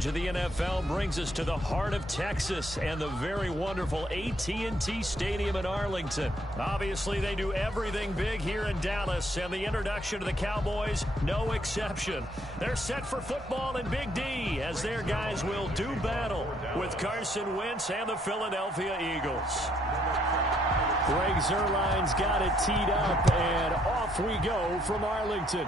To the NFL brings us to the heart of Texas and the very wonderful AT&T Stadium in Arlington. Obviously, they do everything big here in Dallas, and the introduction to the Cowboys, no exception. They're set for football in Big D as their guys will do battle with Carson Wentz and the Philadelphia Eagles. Greg Zuerlein's got it teed up, and off we go from Arlington.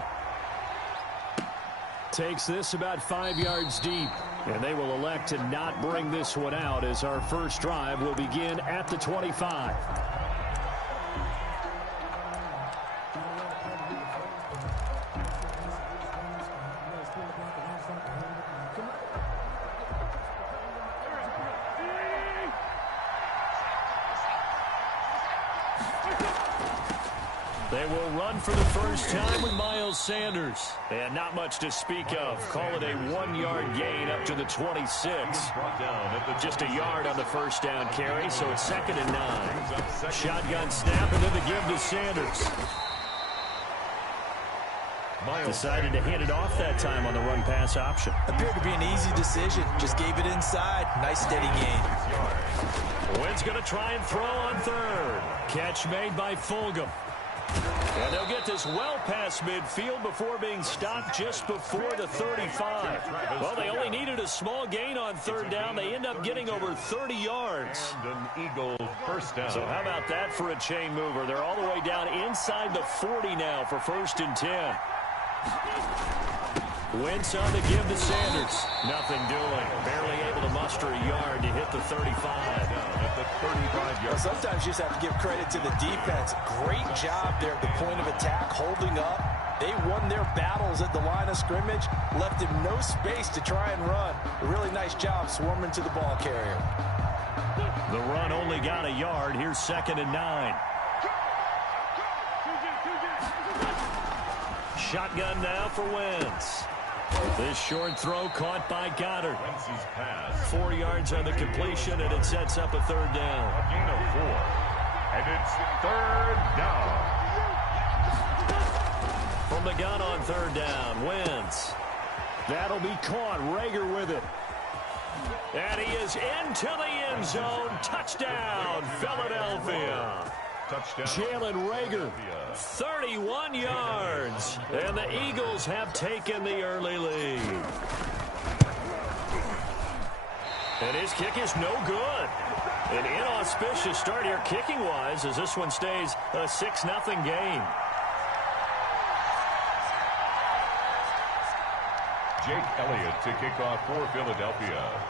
Takes this about 5 yards deep, and they will elect to not bring this one out as our first drive will begin at the 25. They will run for the first time with Miles Sanders. And not much to speak of. Call it a 1 yard gain up to the 26. Just a yard on the first down carry, so it's 2nd and 9. Shotgun snap and then the give to Sanders. Decided to hand it off that time on the run-pass option. Appeared to be an easy decision. Just gave it inside. Nice steady gain. Wynn's going to try and throw on 3rd. Catch made by Fulgham. And they'll get this well past midfield before being stopped just before the 35. Well, they only needed a small gain on 3rd down. They end up getting over 30 yards. And an Eagle first down. So how about that for a chain mover? They're all the way down inside the 40 now for 1st and 10. Wentz on the give to Sanders. Nothing doing. Barely able to muster a yard to hit the 35. At the 35 well, sometimes you just have to give credit to the defense. Great job there at the point of attack, holding up. They won their battles at the line of scrimmage, left him no space to try and run. A really nice job swarming to the ball carrier. The run only got a yard. Here's 2nd and 9. Shotgun now for Wentz. This short throw caught by Goddard. 4 yards on the completion, and it sets up a 3rd down. A gain of 4. And it's 3rd down. From the gun on 3rd down, Wentz. That'll be caught. Rager with it. And he is into the end zone. Touchdown, Philadelphia. Touchdown. Jalen Rager, 31 yards. And the Eagles have taken the early lead. And his kick is no good. An inauspicious start here kicking-wise as this one stays a 6-0 game. Jake Elliott to kick off for Philadelphia.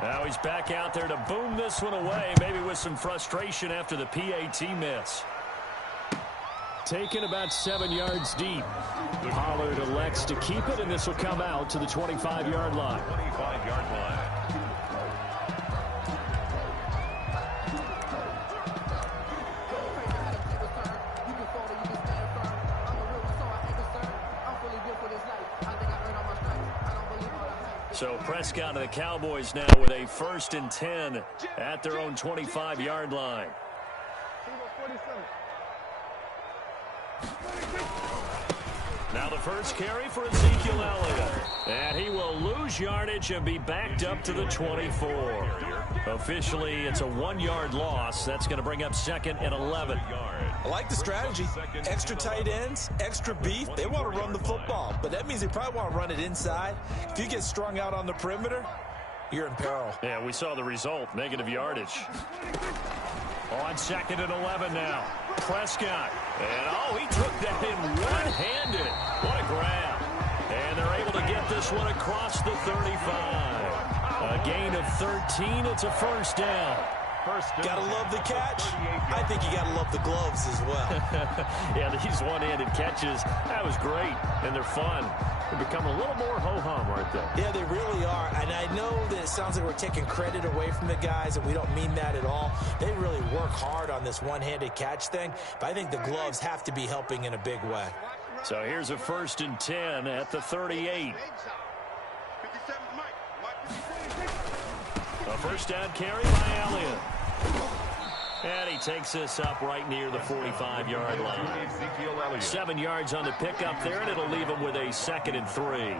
Now he's back out there to boom this one away, maybe with some frustration after the PAT miss. Taken about 7 yards deep. Pollard elects to keep it, and this will come out to the 25-yard line. 25-yard line. So Prescott and the Cowboys now with a 1st and 10 at their own 25-yard line. Now the first carry for Ezekiel Elliott. And he will lose yardage and be backed up to the 24. Officially, it's a 1-yard loss. That's going to bring up 2nd and 11. I like the strategy. Extra tight ends, extra beef. They want to run the football, but that means they probably want to run it inside. If you get strung out on the perimeter, you're in peril. Yeah, we saw the result, negative yardage. On 2nd and 11 now. Prescott. And, he took that in one-handed. What a grab. And they're able to get this one across the 35. A gain of 13. It's a 1st down. Gotta love the catch. I think you gotta love the gloves as well. Yeah, these one-handed catches, that was great, and they're fun. They're becoming a little more ho-hum, aren't they? Yeah, they really are, and I know that it sounds like we're taking credit away from the guys, and we don't mean that at all. They really work hard on this one-handed catch thing, but I think the gloves have to be helping in a big way. So here's a 1st and 10 at the 38. A 1st down carry by Elliott. And he takes this up right near the 45-yard line. 7 yards on the pickup there, and it'll leave him with a 2nd and 3.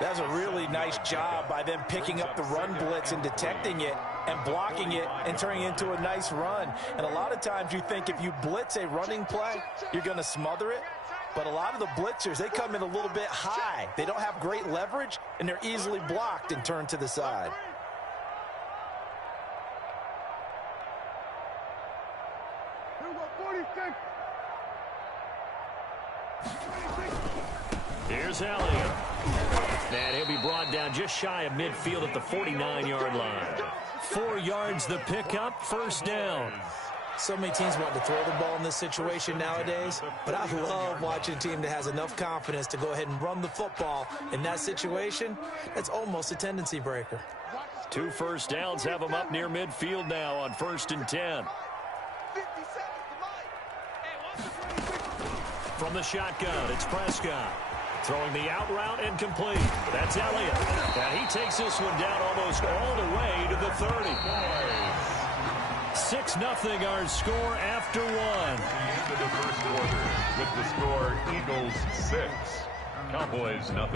That's a really nice job by them picking up the run blitz and detecting it and blocking it and turning it into a nice run. And a lot of times you think if you blitz a running play, you're going to smother it. But a lot of the blitzers, they come in a little bit high. They don't have great leverage, and they're easily blocked and turned to the side. Here's Elliott. And he'll be brought down just shy of midfield at the 49-yard line. 4 yards the pickup, 1st down. So many teams want to throw the ball in this situation nowadays, but I love watching a team that has enough confidence to go ahead and run the football. In that situation, that's almost a tendency breaker. 2 first downs have them up near midfield now on 1st and 10. From the shotgun, it's Prescott. Throwing the out route and complete. That's Elliott. And he takes this one down almost all the way to the 30. 6-0 our score after 1. Into the first quarter with the score Eagles 6, Cowboys 0.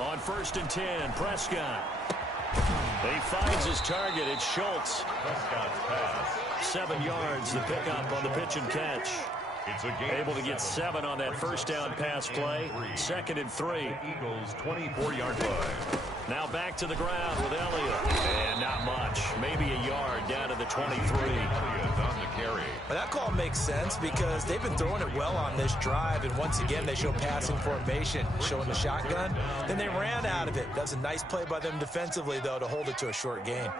On 1st and 10, Prescott. He finds his target. It's Schultz. Prescott's pass. 7 yards, the pickup on the pitch and catch. It's a game Able to get 7 on that 1st down pass play. 2nd and 3. Eagles 24-yard line. Now back to the ground with Elliott. And not much. Maybe a yard down to the 23. Elliott on the carry. But that call makes sense because they've been throwing it well on this drive, and once again they show passing formation, showing the shotgun. Then they ran out of it. That's a nice play by them defensively, though, to hold it to a short gain.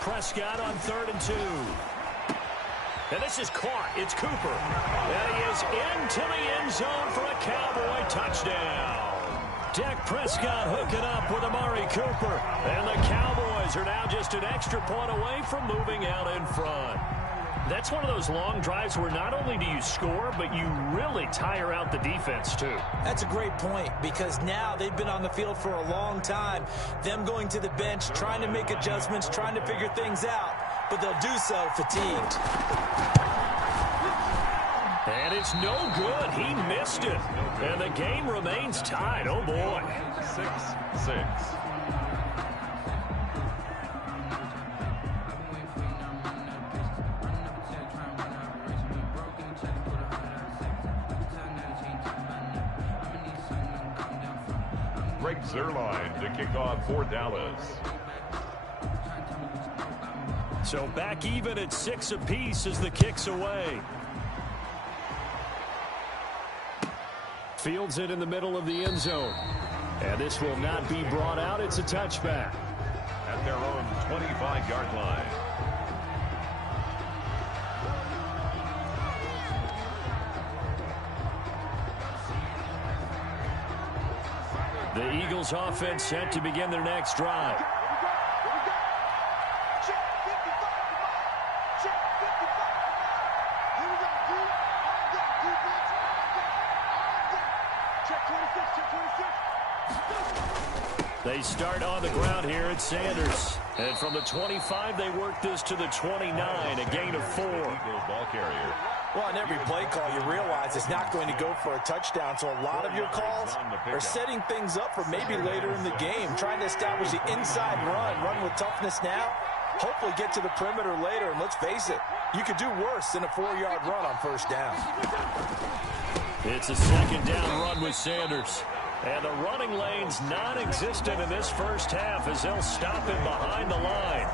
Prescott on 3rd and 2. And this is caught. It's Cooper. And he is into the end zone for a Cowboy touchdown. Dak Prescott hooking up with Amari Cooper. And the Cowboys are now just an extra point away from moving out in front. That's one of those long drives where not only do you score, but you really tire out the defense, too. That's a great point because now they've been on the field for a long time. Them going to the bench, trying to make adjustments, trying to figure things out, but they'll do so fatigued. And it's no good. He missed it. And the game remains tied. Oh, boy. 6-6. Greg Zuerlein to kick off for Dallas. So back even at 6 apiece as the kick's away. Fields it in the middle of the end zone. And this will not be brought out. It's a touchback. At their own 25-yard line. The Eagles offense set to begin their next drive. They start on the ground here at Sanders. And from the 25, they work this to the 29, a gain of 4. Ball carrier. Well, on every play call, you realize it's not going to go for a touchdown, so a lot of your calls are setting things up for maybe later in the game, trying to establish the inside run with toughness now, hopefully get to the perimeter later, and let's face it, you could do worse than a 4-yard run on 1st down. It's a 2nd down run with Sanders. And the running lane's non-existent in this first half as they'll stop him behind the line.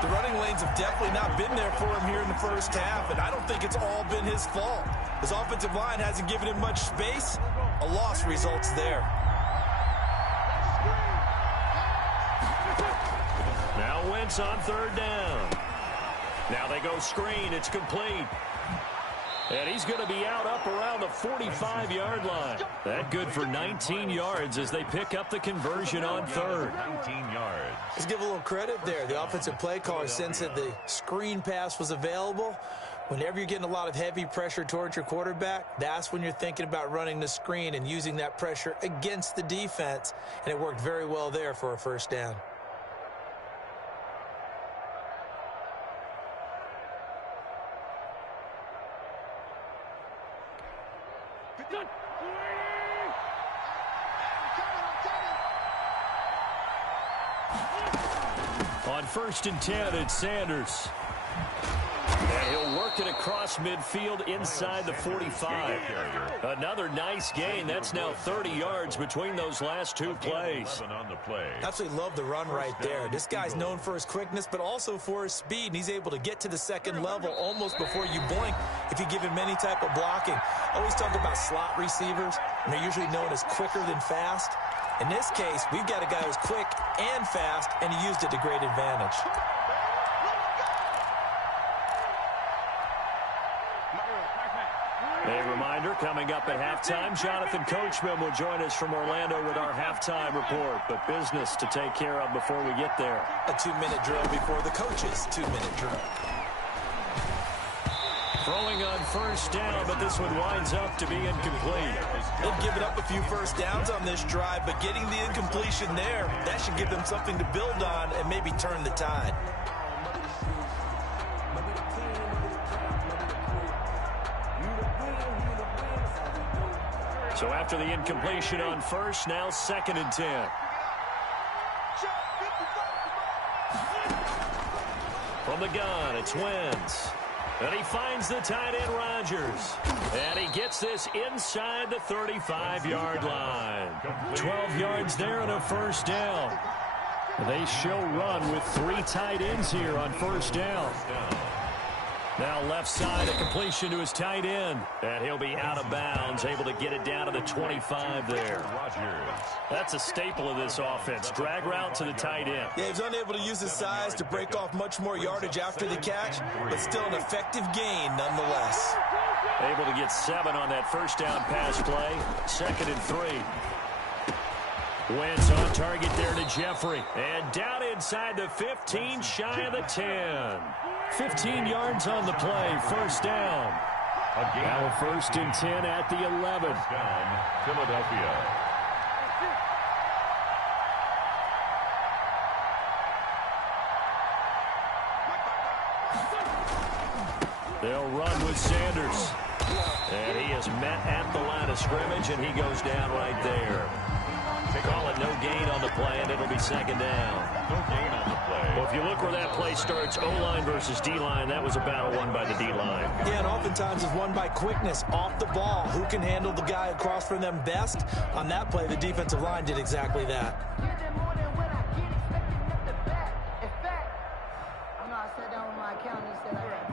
The running lanes have definitely not been there for him here in the first half, and I don't think it's all been his fault. His offensive line hasn't given him much space. A loss results there. Now Wentz on 3rd down. Now they go screen. It's complete. And he's going to be out up around the 45-yard line. That good for 19 yards as they pick up the conversion on third. 19 yards. Let's give a little credit there. The offensive play caller sensed that the screen pass was available. Whenever you're getting a lot of heavy pressure towards your quarterback, that's when you're thinking about running the screen and using that pressure against the defense. And it worked very well there for a first down. On 1st and 10, it's Sanders. And he'll work it across midfield inside the 45. Another nice gain. That's now 30 yards between those last two plays. Absolutely love the run right there. This guy's known for his quickness, but also for his speed. And he's able to get to the second level almost before you blink if you give him any type of blocking. Always talk about slot receivers, and they're usually known as quicker than fast. In this case, we've got a guy who's quick and fast, and he used it to great advantage. A reminder, coming up at halftime, Jonathan Coachman will join us from Orlando with our halftime report. But business to take care of before we get there. A 2-minute drill before the coach's 2-minute drill. Throwing on first down, but this one winds up to be incomplete. They've given up a few first downs on this drive, but getting the incompletion there, that should give them something to build on and maybe turn the tide. So after the incompletion on first, now 2nd and 10. From the gun, it's Wentz. And he finds the tight end, Rodgers. And he gets this inside the 35-yard line. 12 yards there and a first down. They show run with 3 tight ends here on first down. Now left side, a completion to his tight end. And he'll be out of bounds, able to get it down to the 25 there. That's a staple of this offense. Drag route to the tight end. Yeah, he's unable to use his size to break off much more yardage after the catch, but still an effective gain nonetheless. Able to get 7 on that first down pass play. 2nd and 3. Wentz on target there to Jeffrey. And down inside the 15, shy of the 10. 15 yards on the play, first down. Now 1st and 10 at the 11. Philadelphia. They'll run with Sanders. And he is met at the line of scrimmage, and he goes down right there. Call it no gain on the play, and it'll be 2nd down. No gain on the play. Well, if you look where that play starts, O-line versus D-line, that was a battle won by the D-line. Yeah, and oftentimes it's won by quickness off the ball. Who can handle the guy across from them best? On that play, the defensive line did exactly that.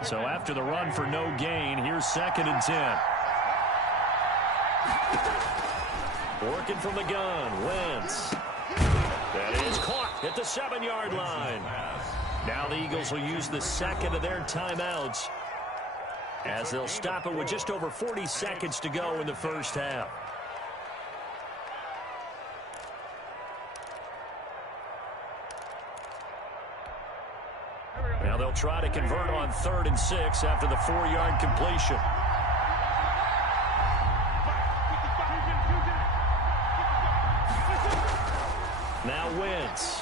So after the run for no gain, here's 2nd and 10. Working from the gun, Wentz. That is caught at the 7-yard line. Now the Eagles will use the 2nd of their timeouts as they'll stop it with just over 40 seconds to go in the first half. Now they'll try to convert on 3rd and 6 after the 4-yard completion. Now Wentz.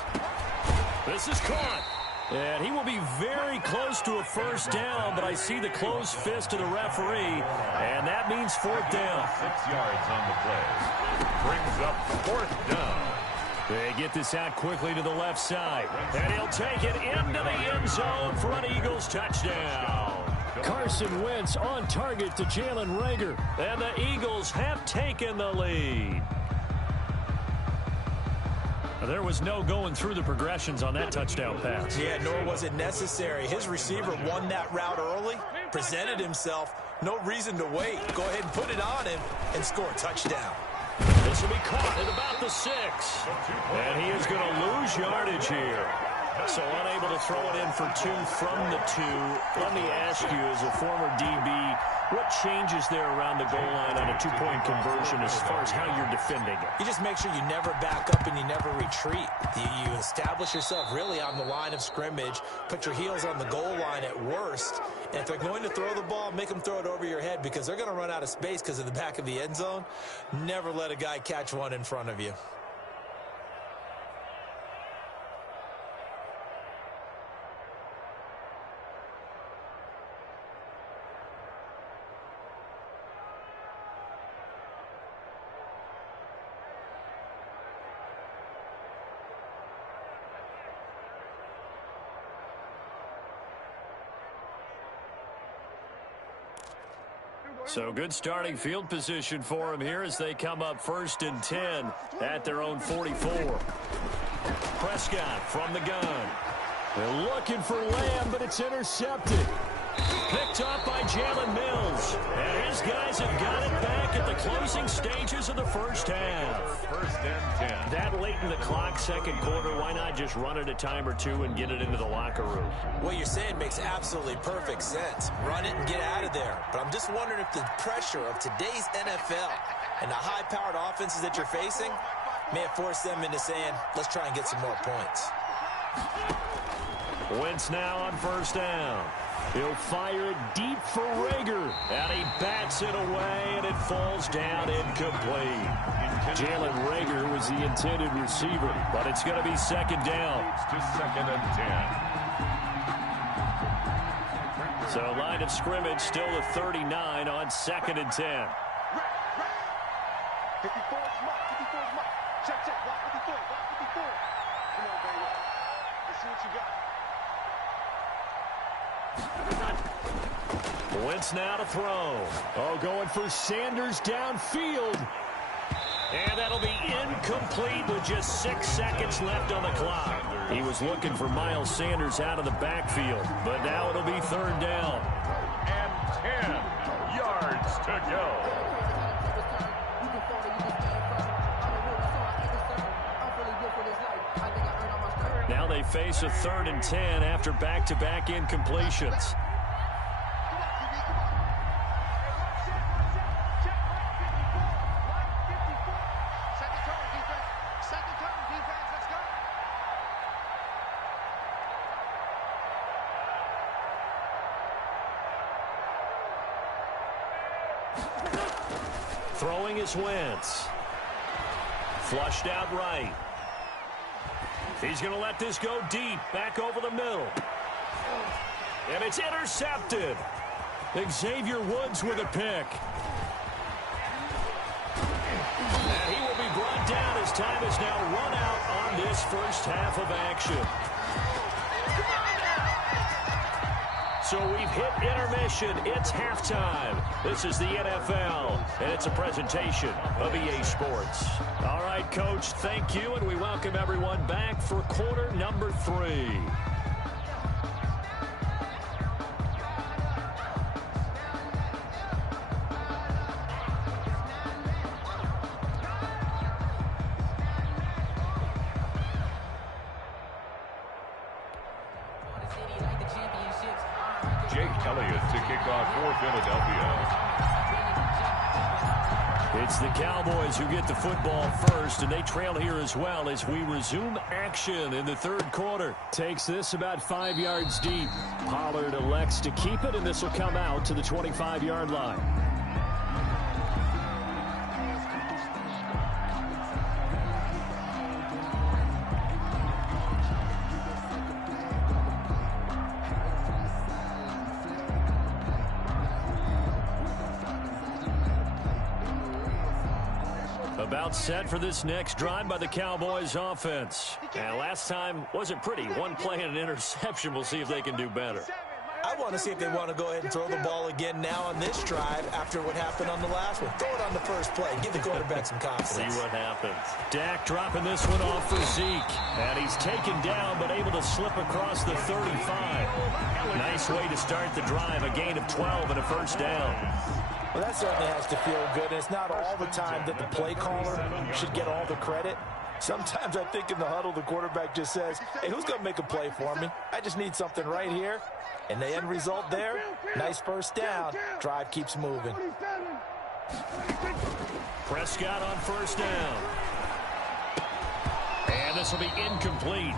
This is caught. And he will be very close to a first down, but I see the closed fist of the referee, and that means 4th down. 6 yards on the play. Brings up 4th down. They get this out quickly to the left side, and he'll take it into the end zone for an Eagles touchdown. Carson Wentz on target to Jalen Reagor, and the Eagles have taken the lead. There was no going through the progressions on that touchdown pass. Yeah, nor was it necessary. His receiver won that route early, presented himself. No reason to wait. Go ahead and put it on him and score a touchdown. This will be caught at about the 6. And he is going to lose yardage here. So unable to throw it in for 2 from the 2. Let me ask you, as a former DB, What changes there around the goal line on a two-point conversion as far as how you're defending it? You just make sure you never back up and you never retreat. You establish yourself really on the line of scrimmage, put your heels on the goal line at worst, and if they're going to throw the ball, make them throw it over your head because they're going to run out of space because of the back of the end zone. Never let a guy catch one in front of you. So good starting field position for them here as they come up 1st and 10 at their own 44. Prescott from the gun. They're looking for Lamb, but it's intercepted. Picked up by Jalen Mills. And his guys have got it back at the closing stages of the first half. 1st and 10. That late in the clock, second quarter, why not just run it a time or two and get it into the locker room? What you're saying makes absolutely perfect sense. Run it and get out of there. But I'm just wondering if the pressure of today's NFL and the high-powered offenses that you're facing may have forced them into saying, let's try and get some more points. Wentz now on 1st down. He'll fire it deep for Rager. And he bats it away, and it falls down incomplete. Jalen Rager was the intended receiver, but it's going to be 2nd down. It's to 2nd and 10. So line of scrimmage still a 39 on 2nd and 10. Check, block 54, block 54. Come on, baby. Let's see what you got. Wentz now to throw. Oh, going for Sanders downfield. And that'll be incomplete with just 6 seconds left on the clock. He was looking for Miles Sanders out of the backfield, but now it'll be 3rd down. And 10 yards to go. Now they face a 3rd and 10 after back-to-back incompletions. Throwing is Wentz. Flushed out right. He's going to let this go deep, back over the middle. And it's intercepted. Xavier Woods with a pick. And he will be brought down as time is now run out on this first half of action. So we've hit intermission. It's halftime. This is the NFL, and it's a presentation of EA Sports. All right, Coach, thank you, and we welcome everyone back for quarter number 3. It's the Cowboys who get the football first, and they trail here as well as we resume action in the 3rd quarter. Takes this about 5 yards deep. Pollard elects to keep it, and this will come out to the 25-yard line. About set for this next drive by the Cowboys offense. And last time wasn't pretty. One play and an interception. We'll see if they can do better. I want to see if they want to go ahead and throw the ball again now on this drive after what happened on the last one. Throw it on the first play. Give the quarterback some confidence. See what happens. Dak dropping this one off for Zeke. And he's taken down but able to slip across the 35. Nice way to start the drive. A gain of 12 and a first down. Well, that certainly has to feel good. And it's not all the time that the play caller should get all the credit. Sometimes I think in the huddle, the quarterback just says, hey, who's going to make a play for me? I just need something right here. And the end result there, nice first down. Drive keeps moving. Prescott on first down. And this will be incomplete.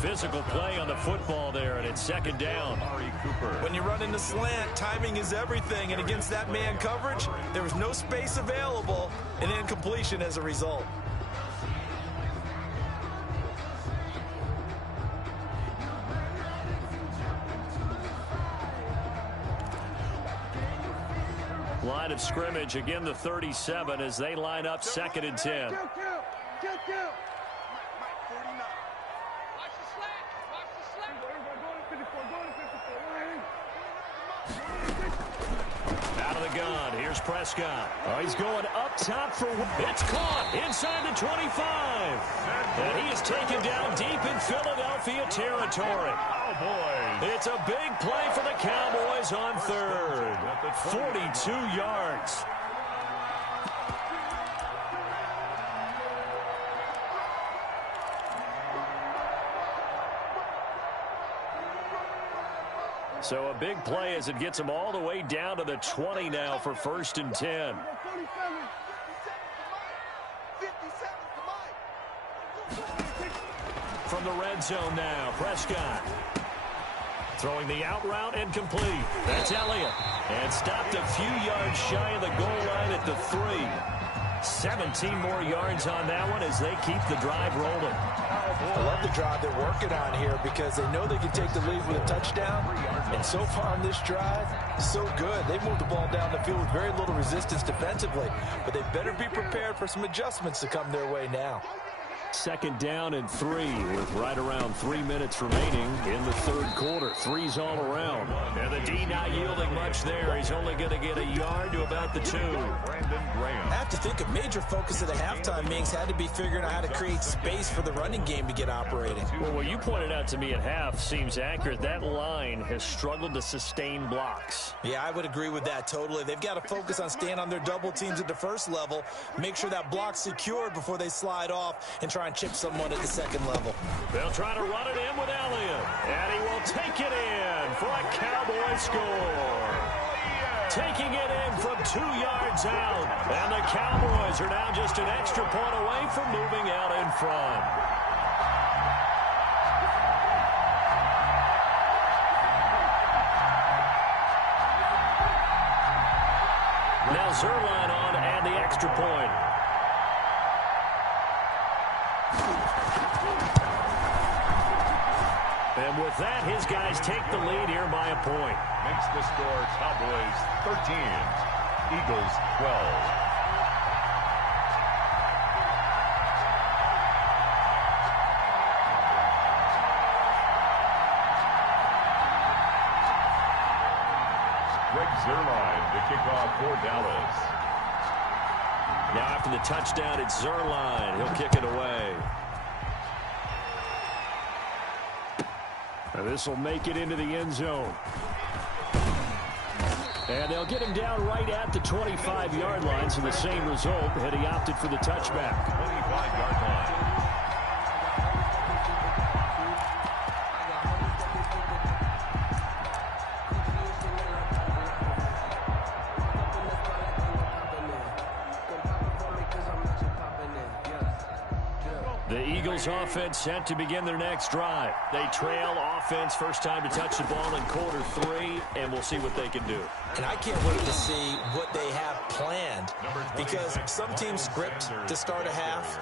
Physical play on the football there, and it's second down. When you run in the slant, timing is everything. And against that man coverage, there was no space available, and incompletion as a result. Line of scrimmage, again the 37 as they line up second and 10. Out of the gun, here's Prescott. Oh, he's going up top for... It's caught inside the 25. And he is taken down deep in Philadelphia territory. It's a big play for the Cowboys on third. 42 yards. So a big play as it gets them all the way down to the 20 now for first and 10. From the red zone now, Prescott. Throwing the out route and complete. That's Elliott. And stopped a few yards shy of the goal line at the 3. 17 more yards on that one as they keep the drive rolling. I love the drive they're working on here because they know they can take the lead with a touchdown. And so far on this drive, so good. They moved the ball down the field with very little resistance defensively. But they better be prepared for some adjustments to come their way now. Second down and 3 with right around 3 minutes remaining in the third quarter. 3's all around. And the D not yielding much there. He's only going to get a yard to about the 2. I have to think a major focus of the halftime meetings had to be figuring out how to create space for the running game to get operating. Well, what you pointed out to me at half seems accurate. That line has struggled to sustain blocks. Yeah, I would agree with that totally. They've got to focus on staying on their double teams at the first level, make sure that block's secured before they slide off and try and chip someone at the second level. They'll try to run it in with Elliott, and he will take it in for a Cowboy score. Taking it in from 2 yards out, and the Cowboys are now just an extra point away from moving out in front. Now Zerline on and the extra point. And with that, his guys take the lead here by a point. Makes the score Cowboys 13, Eagles 12. Greg Zuerlein, the kickoff for Dallas. Now after the touchdown, it's Zuerlein. He'll kick it away. And this will make it into the end zone. And they'll get him down right at the 25-yard line, so the same result had he opted for the touchback. 25-yard line. The Eagles offense set to begin their next drive. They trail offense, first time to touch the ball in quarter 3, and we'll see what they can do. And I can't wait to see what they have planned, because some teams script to start a half.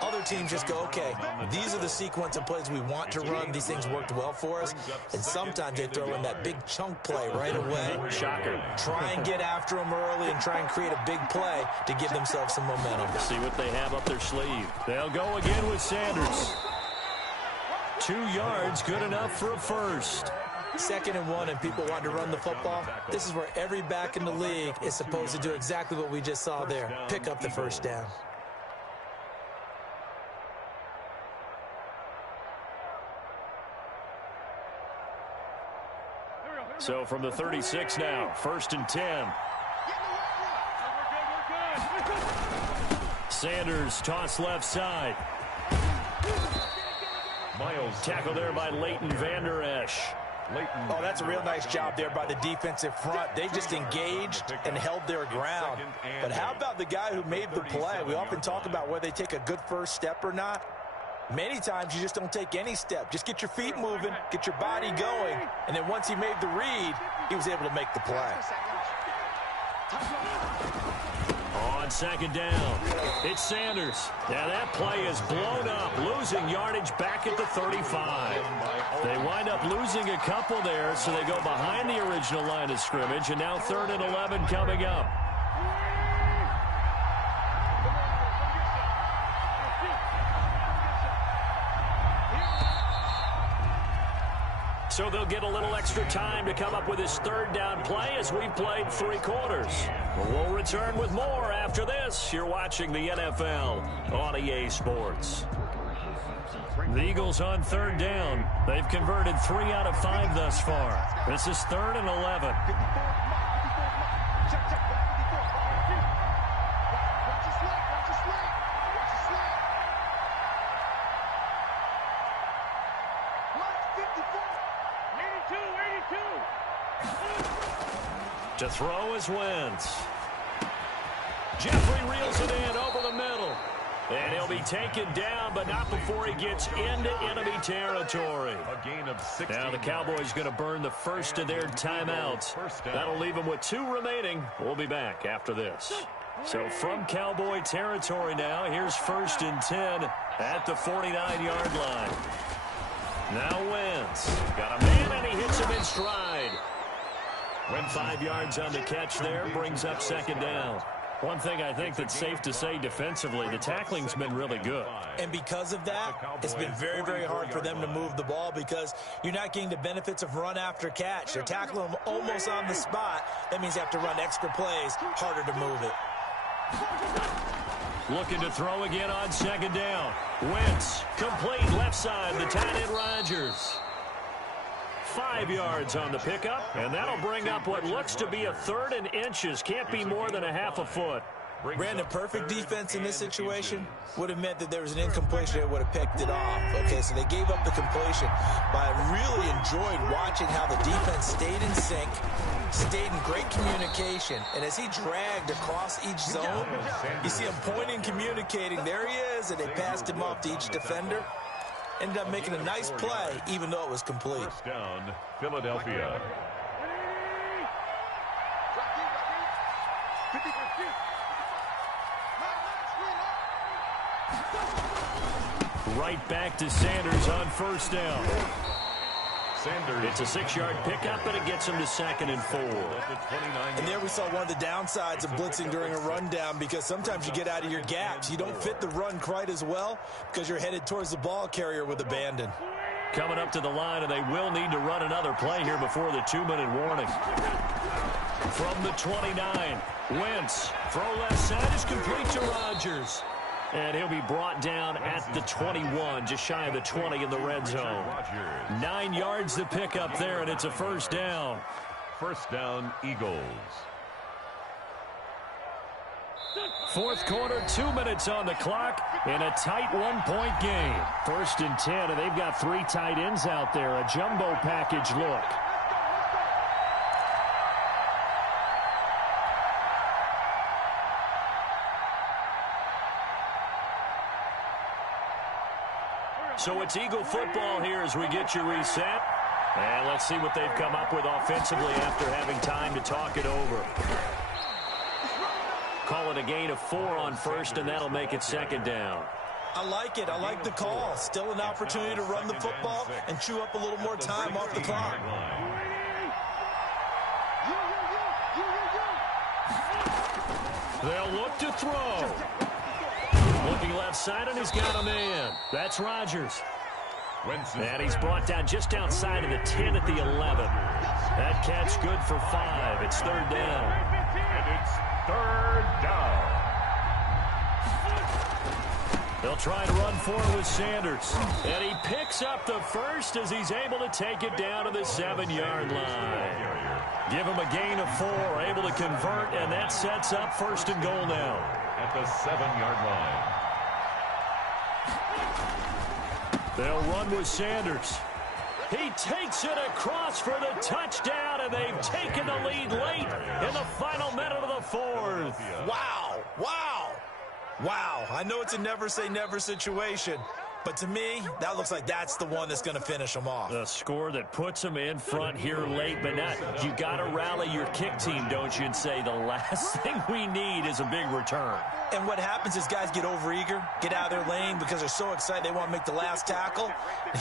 Other teams just go, okay, these are the sequence of plays we want to run. These things worked well for us. And sometimes they throw in that big chunk play right away. Shocker. Try and get after them early and try and create a big play to give themselves some momentum. See what they have up their sleeve. They'll go again with Sanders. 2 yards, good enough for a first. 2nd and 1, and people want to run the football. This is where every back in the league is supposed to do exactly what we just saw there. Pick up the first down. So from the 36 now, 1st and 10. Sanders toss left side. Miles Tackle there by Leighton Vander Esch. Oh, that's a real nice job there by the defensive front. They just engaged and held their ground. But how about the guy who made the play? We often talk about whether they take a good first step or not. Many times you just don't take any step. Just get your feet moving, get your body going, and then once he made the read, he was able to make the play. On second down, it's Sanders. Now that play is blown up, losing yardage back at the 35. They wind up losing a couple there, so they go behind the original line of scrimmage, and now 3rd and 11 coming up. So they'll get a little extra time to come up with his 3rd down play as we've played 3 quarters. We'll return with more after this. You're watching the NFL on EA Sports. The Eagles on 3rd down. They've converted 3 out of 5 thus far. This is 3rd and 11. To throw is Wentz. Jeffrey reels it in over the middle. And he'll be taken down, but not before he gets into enemy territory. A gain of 16. Now the Cowboys going to burn the first of their timeouts. That'll leave them with 2 remaining. We'll be back after this. So from Cowboy territory now, here's 1st and 10 at the 49-yard line. Now Wentz. Got a man, and he hits him in stride. 5 yards on the catch there, brings up 2nd down. One thing I think that's safe to say defensively, the tackling's been really good. And because of that, it's been very, very hard for them to move the ball because you're not getting the benefits of run after catch. They're tackling them almost on the spot. That means they have to run extra plays, harder to move it. Looking to throw again on 2nd down. Wentz, complete left side, the tight end Rodgers. 5 yards on the pickup, and that'll bring up what looks to be a 3rd and inches. Can't be more than a half a foot. Brandon, perfect defense in this situation would have meant that there was an incompletion that would have picked it off. Okay, so they gave up the completion, but I really enjoyed watching how the defense stayed in sync, stayed in great communication, and as he dragged across each zone, you see him pointing, communicating. There he is, and they passed him off to each defender. Ended up making a nice play, even though it was complete. 1st down, Philadelphia. Right back to Sanders on 1st down. Sanders. It's a 6-yard pickup, but it gets him to 2nd and 4. And there we saw one of the downsides of blitzing during a rundown because sometimes you get out of your gaps. You don't fit the run quite as well because you're headed towards the ball carrier with abandon. Coming up to the line, and they will need to run another play here before the 2-minute warning. From the 29, Wentz. Throw left side is complete to Rodgers. And he'll be brought down at the 21, just shy of the 20 in the red zone. 9 yards to pick up there, and it's a 1st down. 1st down, Eagles. 4th quarter, 2 minutes on the clock, in a tight 1-point game. 1st and 10, and they've got 3 tight ends out there, a jumbo package look. So it's Eagle football here as we get you reset. And let's see what they've come up with offensively after having time to talk it over. Call it a gain of 4 on 1st, and that'll make it 2nd down. I like it. I like the call. Still an opportunity to run the football and chew up a little more time off the clock. They'll look to throw. Looking left side, and he's got a man. That's Rodgers. And he's brought down just outside of the 10 at the 11. That catch good for 5. It's 3rd down. And it's 3rd down. They'll try to run forward with Sanders. And he picks up the 1st as he's able to take it down to the 7-yard line. Give him a gain of 4, able to convert, and that sets up 1st and goal now. At the 7-yard line. They'll run with Sanders. He takes it across for the touchdown, and they've taken the lead late in the final minute of the fourth. Wow, wow, wow. I know it's a never-say-never situation, but to me, that looks like that's the one that's going to finish them off. The score that puts them in front here late, but not, you got to rally your kick team, don't you, and say the last thing we need is a big return. And what happens is guys get overeager, get out of their lane because they're so excited they want to make the last tackle.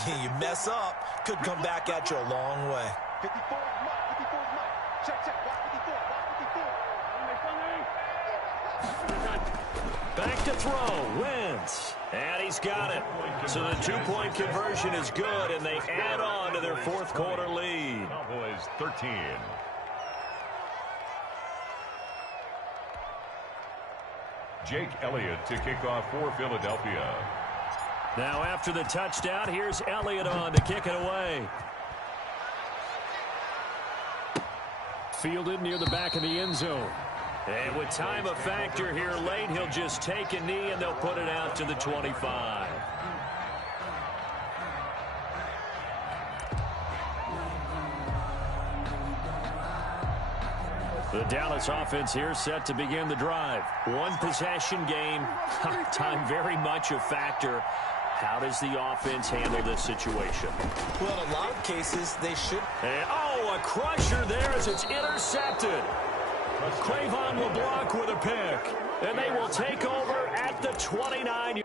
You mess up, could come back at you a long way. 54 is Mike. 54 is Mike. Check, check. Watch 54. Watch 54. Back to throw. Wentz. And he's got it. So the two-point conversion is good, and they add on to their fourth quarter lead. Cowboys 13. Jake Elliott to kick off for Philadelphia. Now after the touchdown, here's Elliott on to kick it away. Fielded near the back of the end zone. And with time a factor here late, he'll just take a knee and they'll put it out to the 25. The Dallas offense here set to begin the drive. One possession game. Time very much a factor. How does the offense handle this situation? Well, in a lot of cases, they should. And, oh, a crusher there as it's intercepted. Cravon will block with a pick. And they will take over at the 29-yard